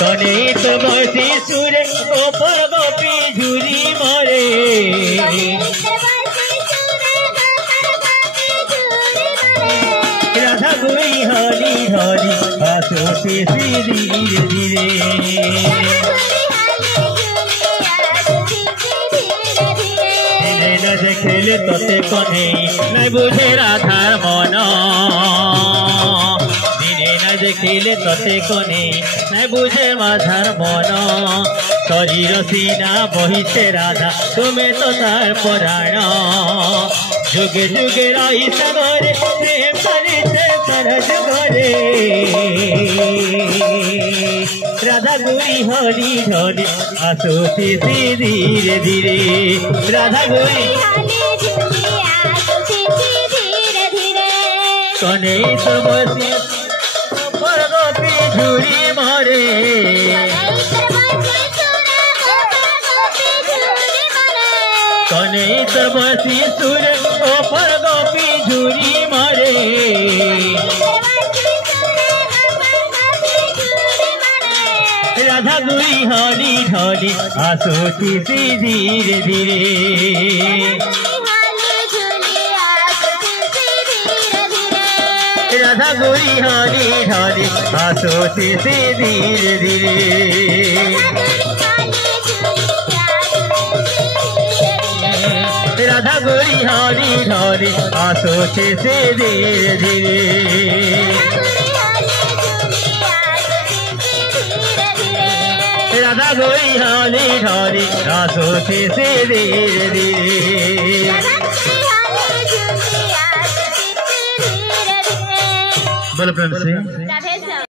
कनेत बसी सुरे ऊपर गोपी झूरी मरे राधा गोरी हरी हरी आसोते से धीरे धीरे न देखेले तोते कने नहीं बुझे राधार मन दिने न देखेले तोते कने नहीं बुझे माधार मन शरीर सीना बहिसे राधा तुम्हें तो तार पुराण जुगे जुगे रही सगरे प्रेम सरिते सरज घरे राधा गोरी हरी हरी आसोती से धीरे धीरे राधा गोरी कनेत बसी ऊपर गोपी झूरी मरे कनेत बसी सुर ऊपर गोपी झूरी मरे राधा गोरी हरी हरी आसोती से धीरे धीरे राधा गोरी हरी हरी आसोती से धीरे धीरे राधा गोरी हरी हरी आसोती से धीरे धीरे राधा गोरी हरी हरी आसोती से धीरे धीरे बोल प्रेम से।